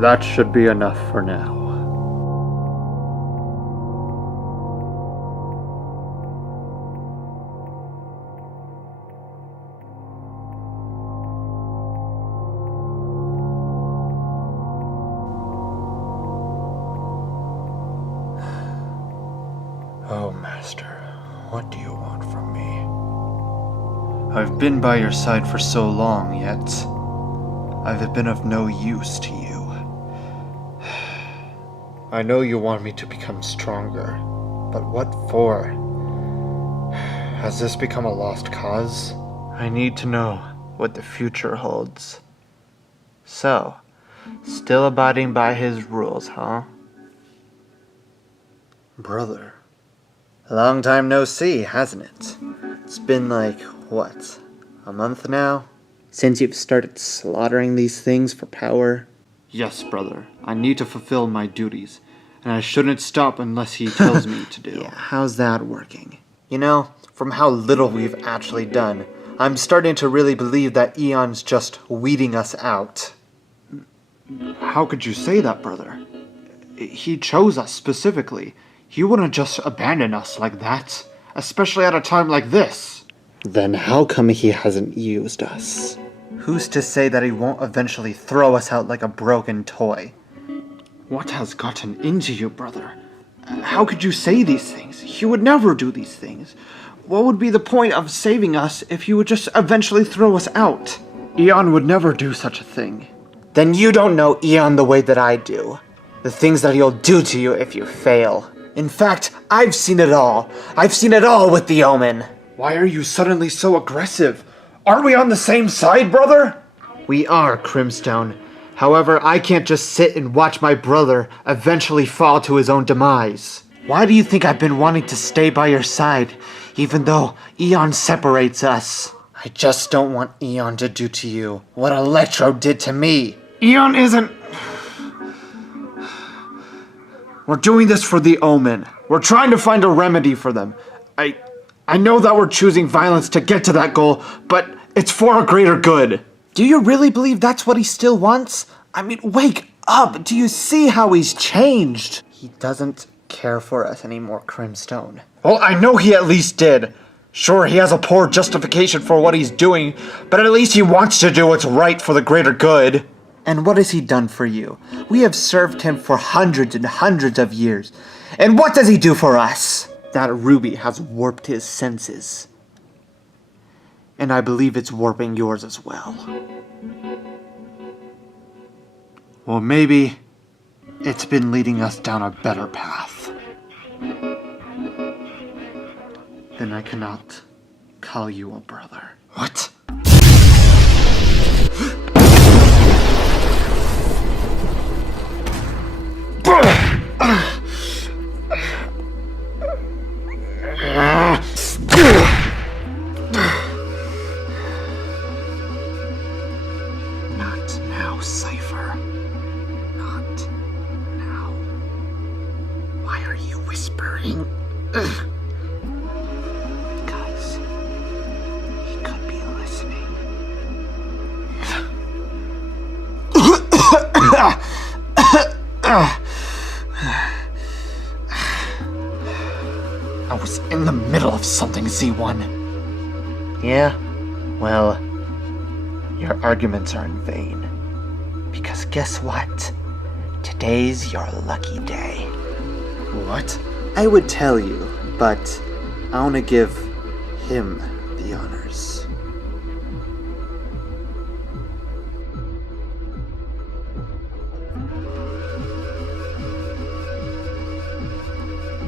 That should be enough for now. Oh, Master, what do you want from me? I've been by your side for so long, yet I've been of no use to you. I know you want me to become stronger, but what for? Has this become a lost cause? I need to know what the future holds. So, still abiding by his rules, huh? Brother. A long time no see, hasn't it? It's been like, what, a month now? Since you've started slaughtering these things for power? Yes, brother. I need to fulfill my duties, and I shouldn't stop unless he tells me to do. Yeah, how's that working? You know, from how little we've actually done, I'm starting to really believe that Eon's just weeding us out. How could you say that, brother? He chose us specifically. He wouldn't just abandon us like that, especially at a time like this. Then how come he hasn't used us? Who's to say that he won't eventually throw us out like a broken toy? What has gotten into you, brother? How could you say these things? He would never do these things. What would be the point of saving us if he would just eventually throw us out? Eon would never do such a thing. Then you don't know Eon the way that I do. The things that he'll do to you if you fail. In fact, I've seen it all. I've seen it all with the Omen. Why are you suddenly so aggressive? Aren't we on the same side, brother? We are, Crimstone. However, I can't just sit and watch my brother eventually fall to his own demise. Why do you think I've been wanting to stay by your side, even though Eon separates us? I just don't want Eon to do to you what Electro did to me. Eon isn't... We're doing this for the Omen. We're trying to find a remedy for them. I know that we're choosing violence to get to that goal, but it's for a greater good. Do you really believe that's what he still wants? I mean, wake up! Do you see how he's changed? He doesn't care for us anymore, Crimstone. Well, I know he at least did. Sure, he has a poor justification for what he's doing, but at least he wants to do what's right for the greater good. And what has he done for you? We have served him for hundreds and hundreds of years. And what does he do for us? That ruby has warped his senses. And I believe it's warping yours as well. Well, maybe it's been leading us down a better path. Then I cannot call you a brother. What? Not now, Cypher. Not now. Why are you whispering? Because he could be listening. I was in the middle of something, Z1. Yeah? Well, your arguments are in vain. Because guess what? Today's your lucky day. What? I would tell you, but I want to give him the honors.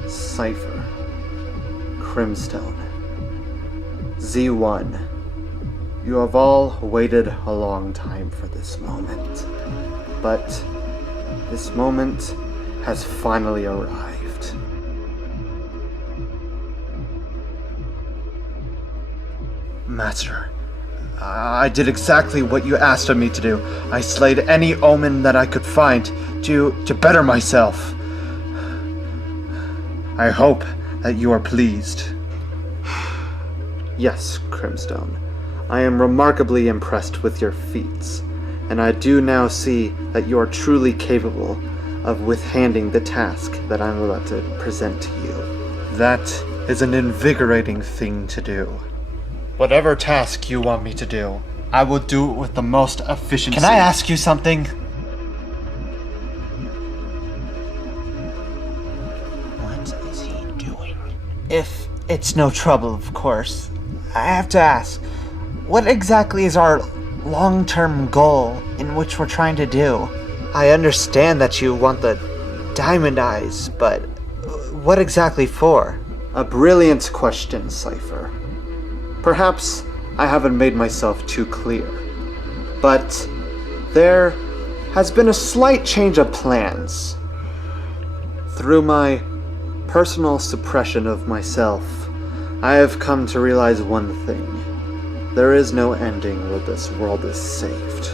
Cypher, Crimstone, Z1, You have all waited a long time for this moment, but this moment has finally arrived. Master, I did exactly what you asked of me to do. I slayed any omen that I could find to better myself. I hope that you are pleased. Yes, Crimstone. I am remarkably impressed with your feats, and I do now see that you are truly capable of withstanding the task that I'm about to present to you. That is an invigorating thing to do. Whatever task you want me to do, I will do it with the most efficiency. Can I ask you something? What is he doing? If it's no trouble, of course. I have to ask, what exactly is our long-term goal in which we're trying to do? I understand that you want the diamond eyes, but what exactly for? A brilliant question, Cypher. Perhaps I haven't made myself too clear, but there has been a slight change of plans. Through my personal suppression of myself, I have come to realize one thing. There is no ending where this world is saved.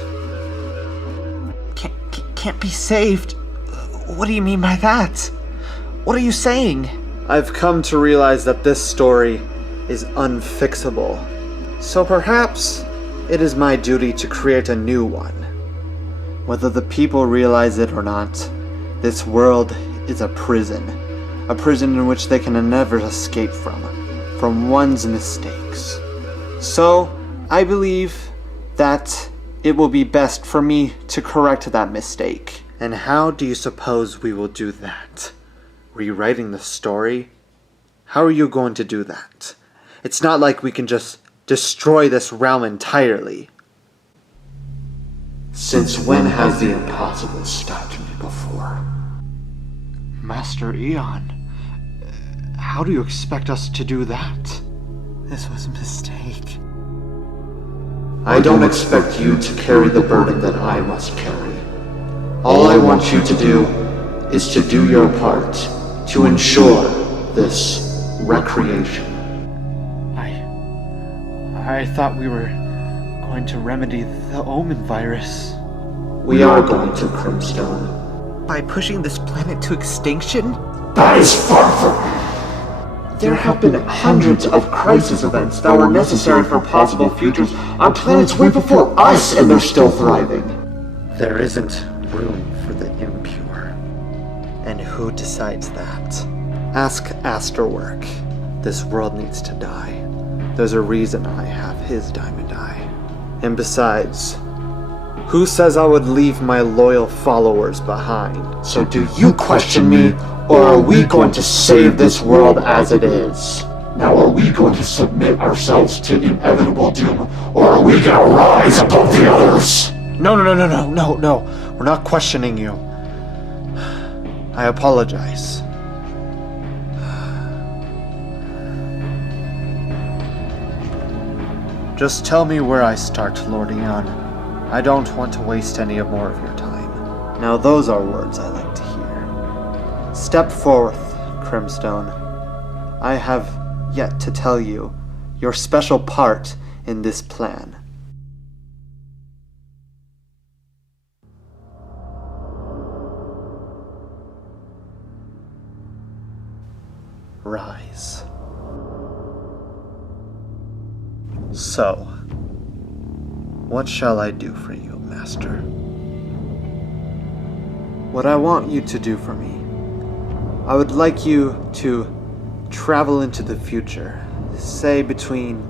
Can't be saved? What do you mean by that? What are you saying? I've come to realize that this story is unfixable. So perhaps it is my duty to create a new one. Whether the people realize it or not, this world is a prison in which they can never escape from one's mistakes. So, I believe that it will be best for me to correct that mistake. And how do you suppose we will do that? Rewriting the story? How are you going to do that? It's not like we can just destroy this realm entirely. Since when has the impossible stopped me before? Master Eon, how do you expect us to do that? This was a mistake. I don't expect you to carry the burden that I must carry. All I want you to do is to do your part to ensure this recreation. I thought we were going to remedy the Omen virus. We are going to, Crimstone. By pushing this planet to extinction? That is far from me. There have been hundreds of crisis events that were necessary for possible futures on planets way before us, and they're still thriving. There isn't room for the impure. And who decides that? Ask Asterwork. This world needs to die. There's a reason I have his diamond eye. And besides, who says I would leave my loyal followers behind? So do you question me, or are we going to save this world as it is? Now are we going to submit ourselves to inevitable doom, or are we going to rise above the others? No. We're not questioning you. I apologize. Just tell me where I start, Lord Eon. I don't want to waste any more of your time. Now those are words I like to hear. Step forth, Crimstone. I have yet to tell you your special part in this plan. Rise. So, what shall I do for you, Master? What I want you to do for me, I would like you to travel into the future, say between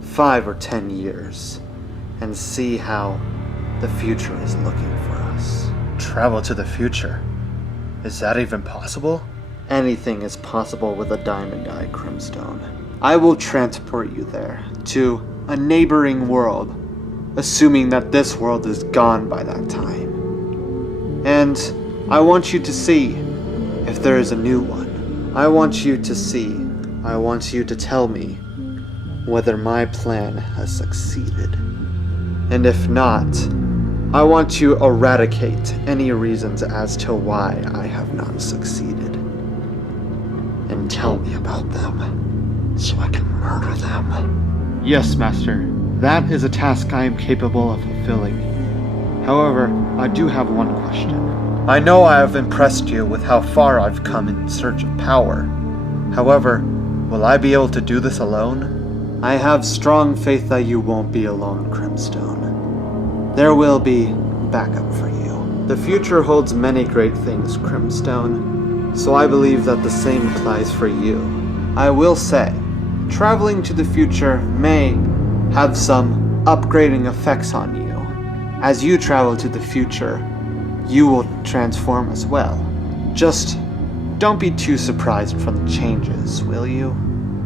5 or 10 years, and see how the future is looking for us. Travel to the future? Is that even possible? Anything is possible with a diamond eye, Crimstone. I will transport you there, to a neighboring world, assuming that this world is gone by that time. And I want you to see if there is a new one. I want you to tell me whether my plan has succeeded. And if not, I want to eradicate any reasons as to why I have not succeeded. And tell me about them, so I can murder them. Yes, Master. That is a task I am capable of fulfilling. However, I do have one question. I know I have impressed you with how far I've come in search of power. However, will I be able to do this alone? I have strong faith that you won't be alone, Crimstone. There will be backup for you. The future holds many great things, Crimstone, so I believe that the same applies for you. I will say, traveling to the future may have some upgrading effects on you. As you travel to the future, you will transform as well. Just don't be too surprised from the changes, will you?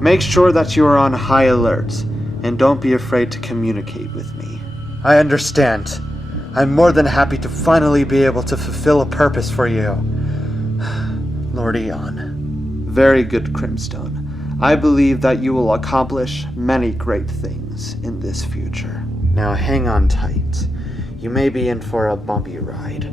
Make sure that you are on high alert, and don't be afraid to communicate with me. I understand. I'm more than happy to finally be able to fulfill a purpose for you, Lord Eon. Very good, Crimstone. I believe that you will accomplish many great things in this future. Now hang on tight. You may be in for a bumpy ride.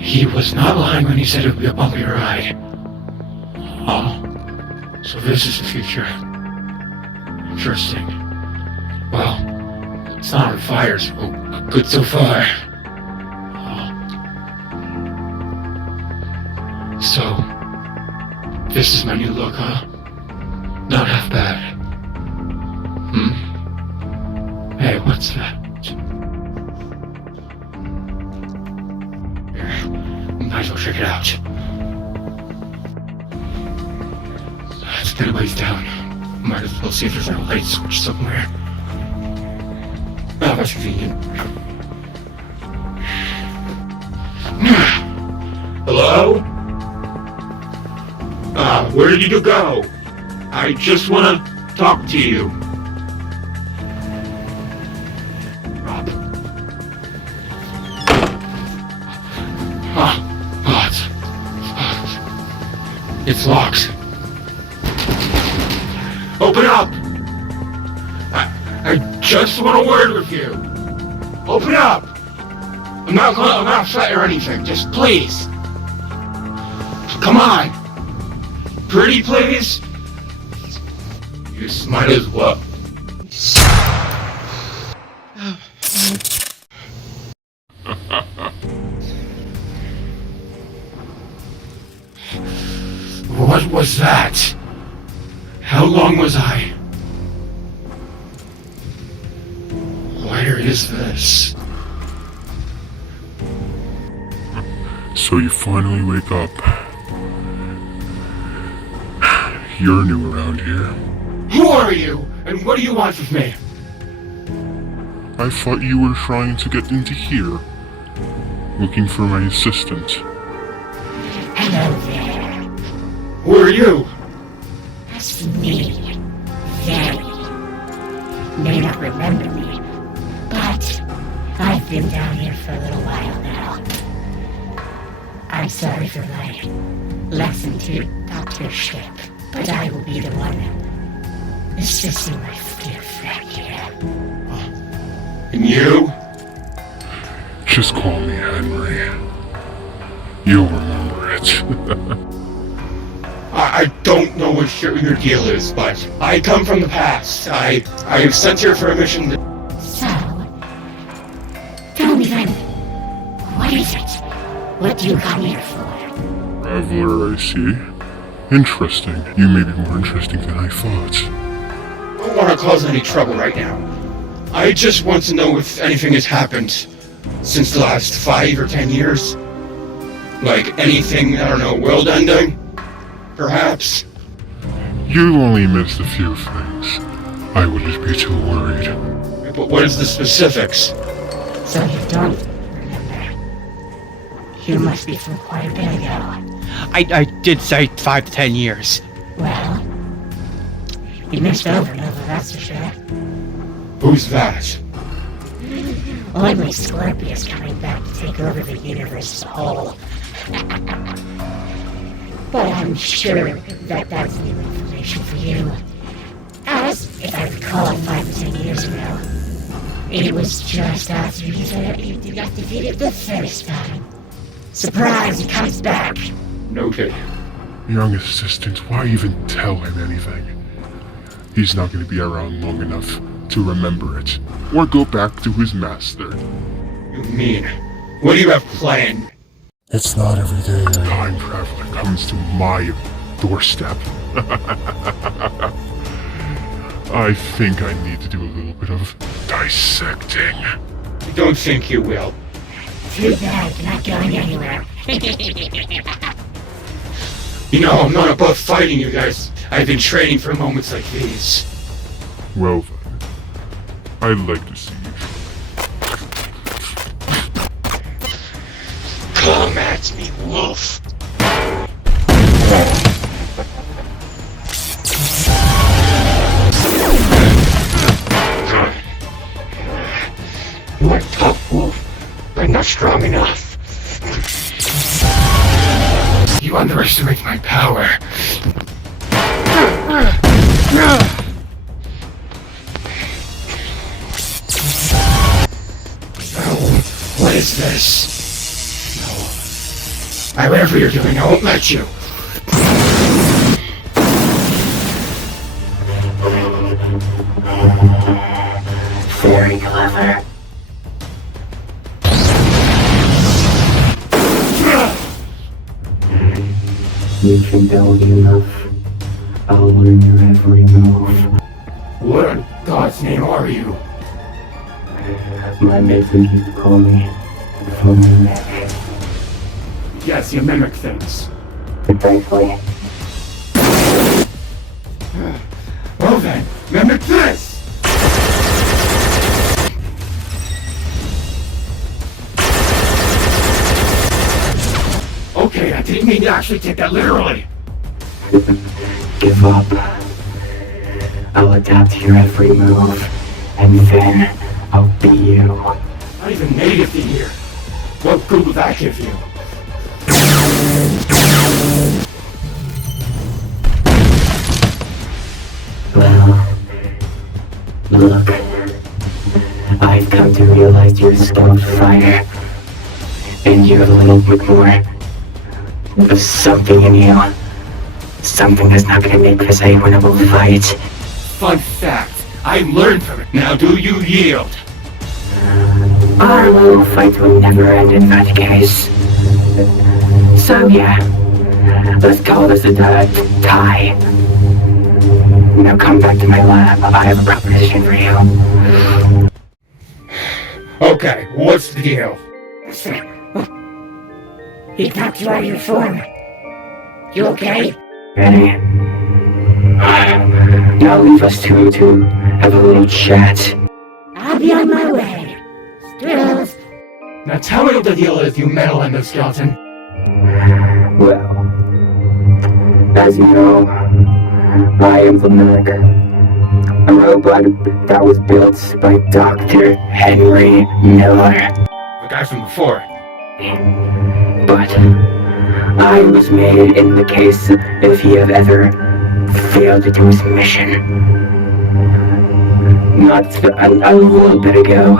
He was not lying when he said it would be a bumpy ride. Oh, so this is the future. Interesting. Well, it's not on fire, so good so far. Oh. So, this is my new look, huh? Not half bad. Hey, what's that? Might as well check it out. It's been a ways down. Might as well see if there's no light switch somewhere. Oh, that's convenient. Hello? Where did you go? I just want to talk to you. Rob. It's locked. Open up! I just want a word with you. Open up! I'm not upset or anything. Just please. Come on. Pretty please? You might as well. What was that? How long was I? Where is this? So you finally wake up. You're new around here. Who are you? And what do you want with me? I thought you were trying to get into here. Looking for my assistant. Hello there. Who are you? That's me. Very. May not remember me, but I've been down here for a little while now. I'm sorry for my lesson to Dr. Ship, but I will be the one assisting my dear friend here. And you? Just call me Henry. You'll remember it. I don't know what your deal is, but I come from the past. I am sent here for a mission to... So, tell me then, what is it? What do you come here for? Traveler, I see. Interesting. You may be more interesting than I thought. I don't want to cause any trouble right now. I just want to know if anything has happened since the last 5 or 10 years. Like anything, I don't know, world ending? Perhaps? You only missed a few things. I wouldn't be too worried. But what is the specifics? So you don't remember. You must be from quite a bit ago. I did say 5 to 10 years. Well, you missed over another, that's for sure. Who's that? Only Scorpious coming back to take over the universe as a whole. But I'm sure that that's new information for you. As, if I recall, 5 to 10 years ago, it was just after you defeated the first time. Surprise, he comes back. Noted. Young assistant, why even tell him anything? He's not going to be around long enough to remember it, or go back to his master. You mean, what do you have planned? It's not every day time traveler comes to my doorstep. I think I need to do a little bit of dissecting. I don't think you will. Too bad, you're not going anywhere. You know, I'm not above fighting you guys. I've been training for moments like these. Well then, I'd like to see you try. Come at me, wolf. You're a tough wolf, but not strong enough. You underestimate my power. What is this? No. Whatever you're doing, I won't let you. Very clever. You can build enough. I'll learn your every move. What in God's name are you? My mason used to call me the mimic. Yes, you mimic things. Precisely. Well then, mimic this! Okay, I didn't mean to actually take that literally. Give up. I'll adapt to your every move, and then I'll be you. Not even native to here. What good will that give you? Well, look. I've come to realize you're a skilled fighter, and you have a little bit more of something in you. Something that's not gonna make this a winnable fight. Fun fact, I learned from it. Now do you yield? Our little fight will never end in that case. So yeah, let's call this a tie. Now come back to my lab. I have a proposition for you. Okay, what's the deal? He knocked you out of your form. You okay? Ready? Now leave us two to have a little chat. I'll be on my way. Stills. Now tell me what the deal is, you metal endoskeleton. Well, as you know, I am the Mimic, a robot that was built by Dr. Henry Miller. The guy from before. But I was made in the case if he had ever failed to do his mission. Not a little bit ago,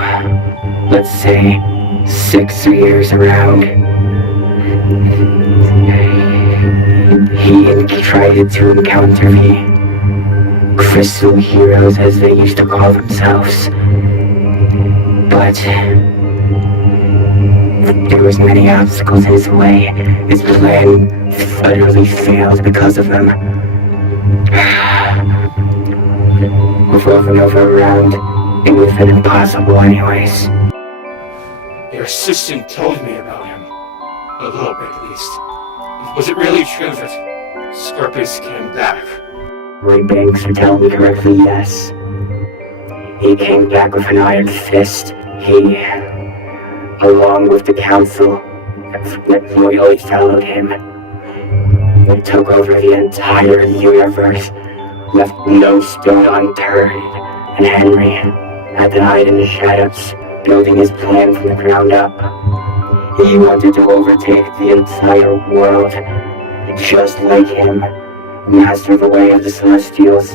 let's say 6 years around. He tried to encounter the crystal heroes, as they used to call themselves. But there was many obstacles in his way. His plan utterly failed because of them. Over and over around, it would have been impossible anyways. Your assistant told me about him. A little bit, at least. Was it really true that Scorpious came back? My banks are telling me correctly, yes. He came back with an iron fist. He, along with the council that loyally followed him, they took over the entire universe, left no stone unturned, and Henry had to hide in the shadows, building his plan from the ground up. He wanted to overtake the entire world, just like him, master the way of the Celestials,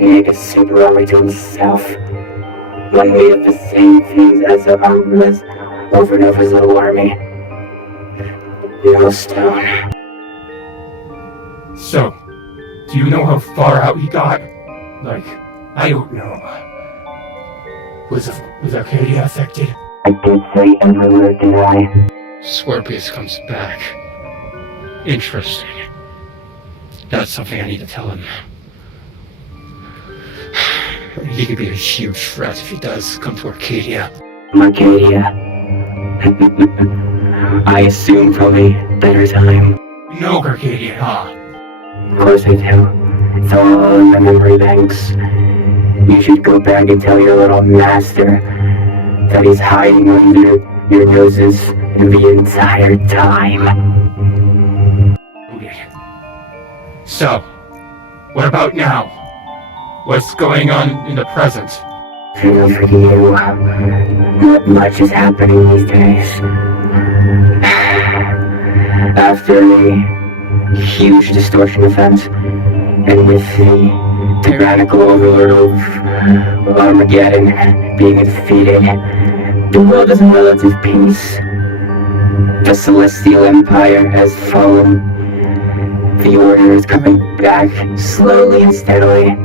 make a super army to himself, one made of the same things as the armless over and over his little army. No stone. So, do you know how far out he got? Like, I don't know. Was Arcadia affected? I did say every word, did I? Scorpious comes back. Interesting. That's something I need to tell him. He could be a huge threat if he does come to Arcadia. Arcadia. I assume probably better time. You know Arcadia, huh? Of course I do. It's all in my memory banks. You should go back and tell your little master that he's hiding under your noses the entire time. Okay. So, what about now? What's going on in the present? For you, not much is happening these days. After the huge distortion event, and with the tyrannical overlord of Armageddon being defeated, the world is in relative peace. The Celestial Empire has fallen. The Order is coming back slowly and steadily,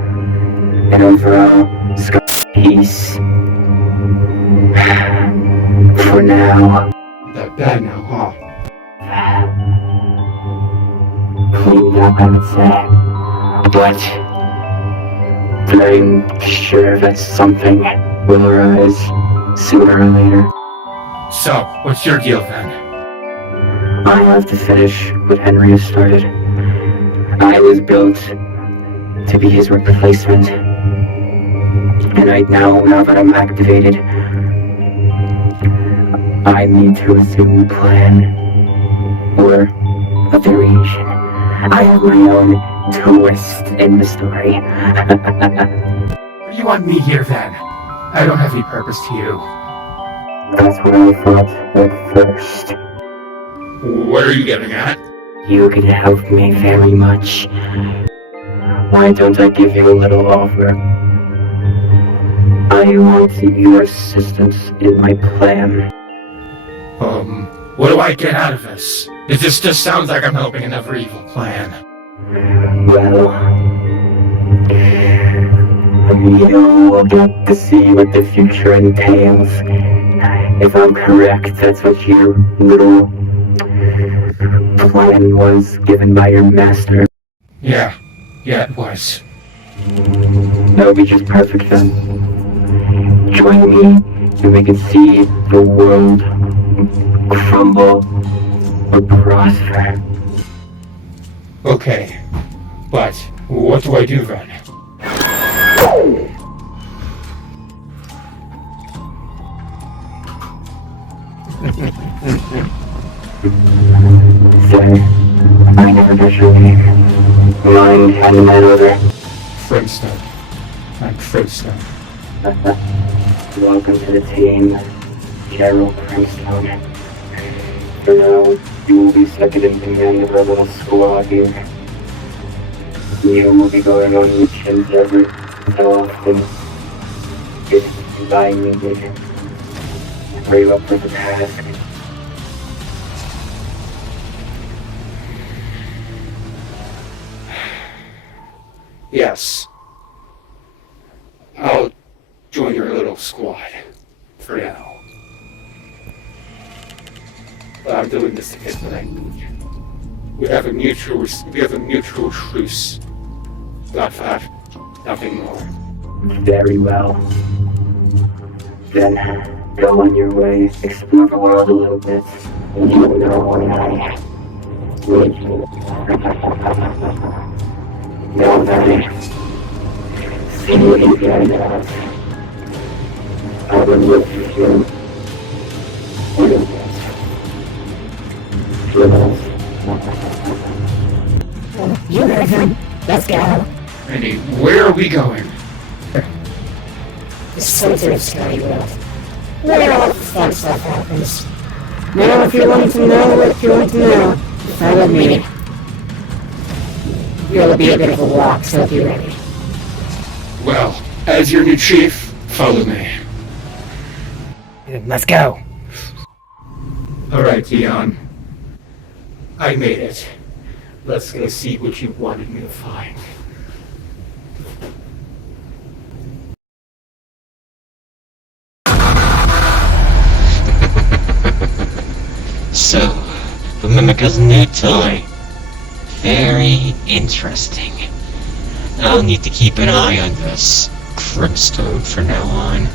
and overall, peace. For now. That bad now, huh? Cleaned up, I would say. But I'm sure that something will arise sooner or later. So, what's your deal then? I have to finish what Henry has started. I was built to be his replacement. And now that I'm activated, I need to assume the plan. Or a variation. I have my own twist in the story. You want me here then? I don't have any purpose to you. That's what I thought at first. What are you getting at? You could help me very much. Why don't I give you a little offer? I want your assistance in my plan. What do I get out of this? This just sounds like I'm helping another evil plan. Well, you will get to see what the future entails. If I'm correct, that's what your little plan was given by your master. Yeah, it was. That would be just perfect then. Join me and we can see the world crumble or prosper. Okay, but what do I do then? Say, I never got your name. Mind handing that over? Crimstone. I'm Crimstone. Welcome to the team, General Crimstone. For now, you will be second in command of our little squad here. You will be going on missions every so often. If I needed. Are you up for the task? Yes. I'll join your little squad. For now. But I'm doing this to get what I need. We have a mutual truce. Not that. Nothing more. Very well. Then go on your way, explore the world a little bit. You know what I need. Nobody. See you guys out. I will look for you. You heard him. Let's go. Randy, where are we going? The center of Sky World. Where all the fun stuff happens. Now if you want to know what you want to know, follow me. It'll be a bit of a walk, so be ready. Well, as your new chief, follow me. Let's go. Alright, Dion. I made it. Let's go see what you wanted me to find. So, the Mimica's new toy. Very interesting. I'll need to keep an eye on this Crimstone from now on.